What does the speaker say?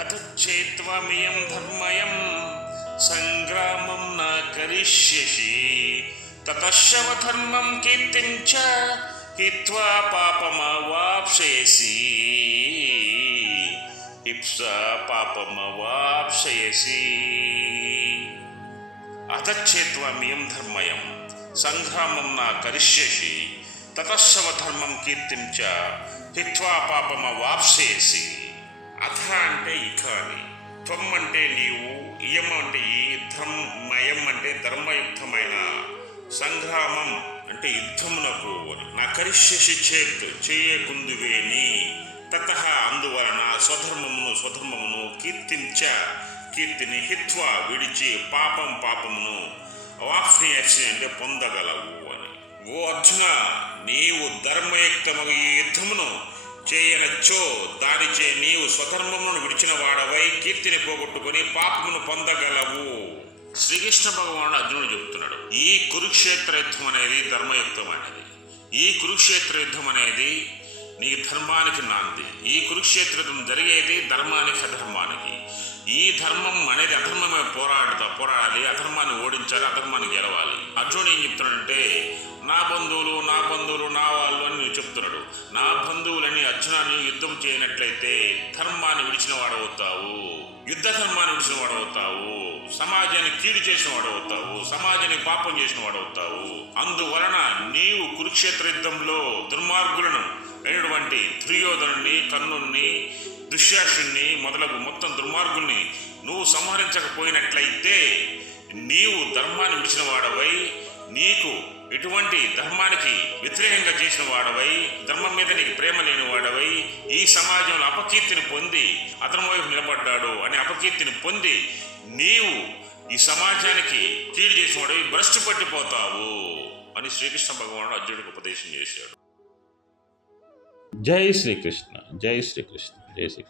అతచ్చేత్వమియం ధర్మయం సంగ్రామం న కరిష్యసి తతశ్శవధర్మం కీర్తిం చ హిత్వా పాపమవాప్స్యసి హిప్సా పాపమవాప్స్యసి. అతచ్చేత్వమియం ధర్మయం సంగ్రామం న కరిష్యసి తతశ్శవధర్మం కీర్తిం చ హిత్వా పాపమవాప్స్యసి. అథ అంటే ఇక అని, త్వం అంటే నీవు, ఇయం అంటే ఈ, ధర్మయం అంటే ధర్మయుక్తమైన, సంగ్రామం అంటే యుద్ధమునకు నా కరిష్యసి చేత్ చేయకుందువేని, తత అందువలన స్వధర్మమును కీర్తించ కీర్తిని హిత్వా విడిచి పాపమును అవాప్స్యసి అంటే పొందగలవు అని. ఓ అర్జున, నీవు ధర్మయుక్తము ఈ యుద్ధమును చేయనచ్చో దానిచే నీవు స్వధర్మమును విడిచిన వాడవై కీర్తిని పోగొట్టుకుని పాపమును పొందగలవు. శ్రీకృష్ణ భగవానుడు అర్జునుడు చెబుతున్నాడు, ఈ కురుక్షేత్ర యుద్ధం అనేది ధర్మయుక్తమైనది. ఈ కురుక్షేత్ర యుద్ధం అనేది నీ ధర్మానికి నాంది. ఈ కురుక్షేత్ర యుద్ధం జరిగేది ధర్మానికి అధర్మానికి. ఈ ధర్మం అనేది అధర్మమే పోరాడాలి, అధర్మాన్ని ఓడించాలి, అధర్మాన్ని గెలవాలి. అర్జునుడు ఏం చెప్తున్నాడంటే, నా బంధువులు నా వాళ్ళు అని నువ్వు చెప్తున్నాడు. నా బంధువులని అర్జునాన్ని యుద్ధం చేయనట్లయితే ధర్మాన్ని విడిచిన వాడవుతావు, యుద్ధ ధర్మాన్ని విడిచిన వాడవుతావు, సమాజాన్ని కీడు చేసిన వాడవుతావు, సమాజాన్ని పాపం చేసిన వాడవుతావు. అందువలన నీవు కురుక్షేత్ర యుద్ధంలో దుర్మార్గులను అయినటువంటి దుర్యోధనుని, కర్ణుణ్ణి, దుశ్శాసుని మొదలగు మొత్తం దుర్మార్గుల్ని నువ్వు సంహరించకపోయినట్లయితే నీవు ధర్మాన్ని విడిచిన వాడవై, నీకు ఎటువంటి ధర్మానికి వ్యతిరేకంగా చేసిన వాడవై, ధర్మం మీద నీకు ప్రేమ లేని వాడవై, ఈ సమాజంలో అపకీర్తిని పొంది అతని వైపు నిలబడ్డాడు అనే అపకీర్తిని పొంది నీవు ఈ సమాజానికి కీడు చేసిన వాడవై భ్రష్టు పట్టిపోతావు అని శ్రీకృష్ణ భగవానుడు అర్జునుడికి ఉపదేశం చేశాడు. జై శ్రీకృష్ణ, జై శ్రీకృష్ణ, జై శ్రీ.